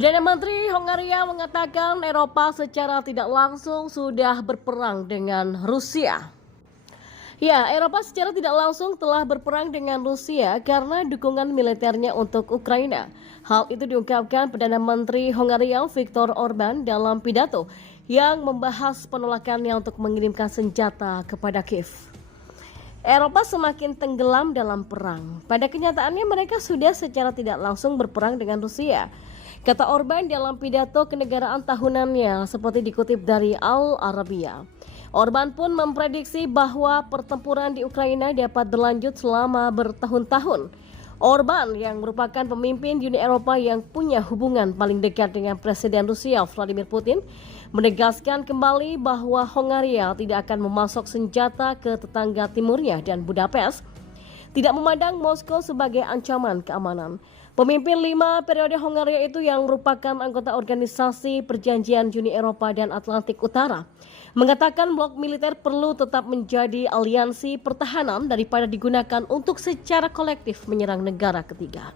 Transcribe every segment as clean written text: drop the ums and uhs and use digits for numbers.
Perdana Menteri Hongaria mengatakan Eropa secara tidak langsung sudah berperang dengan Rusia. Ya, Eropa secara tidak langsung telah berperang dengan Rusia karena dukungan militernya untuk Ukraina. Hal itu diungkapkan Perdana Menteri Hongaria Viktor Orban dalam pidato yang membahas penolakannya untuk mengirimkan senjata kepada Kiev. Eropa semakin tenggelam dalam perang. Pada kenyataannya mereka sudah secara tidak langsung berperang dengan Rusia. Kata Orban dalam pidato kenegaraan tahunannya seperti dikutip dari Al Arabiya. Orban pun memprediksi bahwa pertempuran di Ukraina dapat berlanjut selama bertahun-tahun. Orban yang merupakan pemimpin Uni Eropa yang punya hubungan paling dekat dengan Presiden Rusia Vladimir Putin menegaskan kembali bahwa Hongaria tidak akan memasok senjata ke tetangga timurnya dan Budapest tidak memandang Moskow sebagai ancaman keamanan. Pemimpin 5 periode Hongaria itu yang merupakan anggota organisasi Perjanjian Uni Eropa dan Atlantik Utara mengatakan blok militer perlu tetap menjadi aliansi pertahanan daripada digunakan untuk secara kolektif menyerang negara ketiga.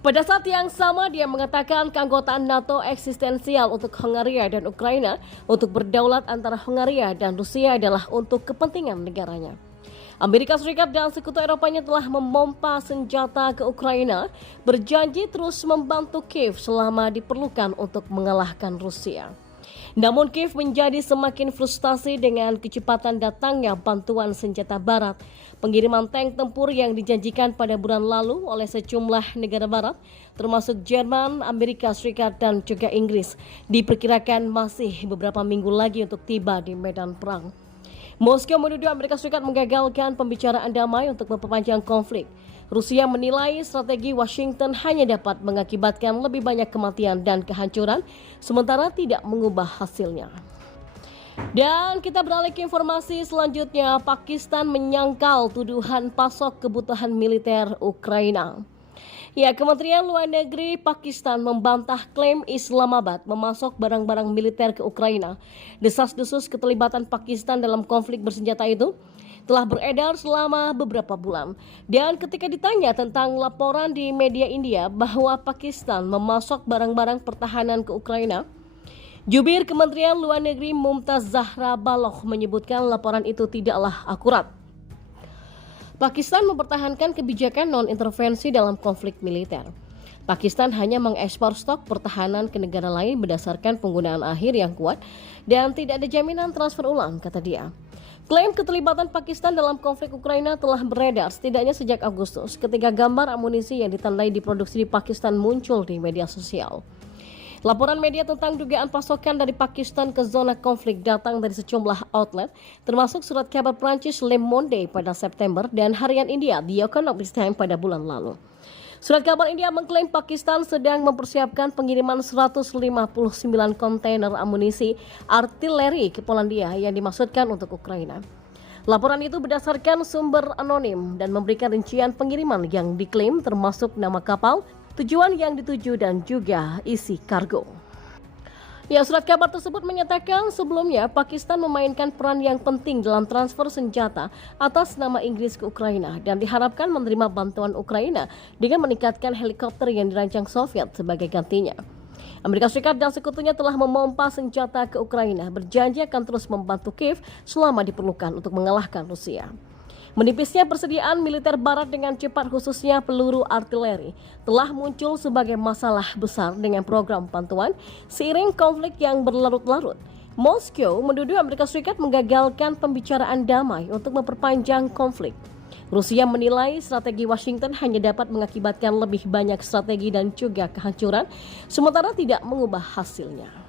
Pada saat yang sama dia mengatakan keanggotaan NATO eksistensial untuk Hongaria dan Ukraina untuk berdaulat antara Hongaria dan Rusia adalah untuk kepentingan negaranya. Amerika Serikat dan sekutu Eropanya telah memompa senjata ke Ukraina, berjanji terus membantu Kiev selama diperlukan untuk mengalahkan Rusia. Namun Kiev menjadi semakin frustasi dengan kecepatan datangnya bantuan senjata barat. Pengiriman tank tempur yang dijanjikan pada bulan lalu oleh sejumlah negara barat, termasuk Jerman, Amerika Serikat, dan juga Inggris, diperkirakan masih beberapa minggu lagi untuk tiba di medan perang. Moskow menuduh Amerika Serikat menggagalkan pembicaraan damai untuk memperpanjang konflik. Rusia menilai strategi Washington hanya dapat mengakibatkan lebih banyak kematian dan kehancuran, sementara tidak mengubah hasilnya. Dan kita beralih ke informasi selanjutnya, Pakistan menyangkal tuduhan pasok kebutuhan militer Ukraina. Ya, Kementerian Luar Negeri Pakistan membantah klaim Islamabad memasok barang-barang militer ke Ukraina. Desas-desus keterlibatan Pakistan dalam konflik bersenjata itu telah beredar selama beberapa bulan. Dan ketika ditanya tentang laporan di media India bahwa Pakistan memasok barang-barang pertahanan ke Ukraina, jubir Kementerian Luar Negeri Mumtaz Zahra Baloch menyebutkan laporan itu tidaklah akurat. Pakistan mempertahankan kebijakan non-intervensi dalam konflik militer. Pakistan hanya mengekspor stok pertahanan ke negara lain berdasarkan penggunaan akhir yang kuat dan tidak ada jaminan transfer ulang, kata dia. Klaim keterlibatan Pakistan dalam konflik Ukraina telah beredar setidaknya sejak Agustus ketika gambar amunisi yang ditandai diproduksi di Pakistan muncul di media sosial. Laporan media tentang dugaan pasokan dari Pakistan ke zona konflik datang dari sejumlah outlet, termasuk surat kabar Prancis Le Monde pada September dan harian India The Economist Times pada bulan lalu. Surat kabar India mengklaim Pakistan sedang mempersiapkan pengiriman 159 kontainer amunisi artileri ke Polandia yang dimaksudkan untuk Ukraina. Laporan itu berdasarkan sumber anonim dan memberikan rincian pengiriman yang diklaim termasuk nama kapal, tujuan yang dituju dan juga isi kargo. Ya, surat kabar tersebut menyatakan sebelumnya Pakistan memainkan peran yang penting dalam transfer senjata atas nama Inggris ke Ukraina dan diharapkan menerima bantuan Ukraina dengan meningkatkan helikopter yang dirancang Soviet sebagai gantinya. Amerika Serikat dan sekutunya telah memompa senjata ke Ukraina, berjanji akan terus membantu Kiev selama diperlukan untuk mengalahkan Rusia. Menipisnya persediaan militer barat dengan cepat khususnya peluru artileri telah muncul sebagai masalah besar dengan program bantuan seiring konflik yang berlarut-larut. Moskow menuduh Amerika Serikat menggagalkan pembicaraan damai untuk memperpanjang konflik. Rusia menilai strategi Washington hanya dapat mengakibatkan lebih banyak strategi dan juga kehancuran, sementara tidak mengubah hasilnya.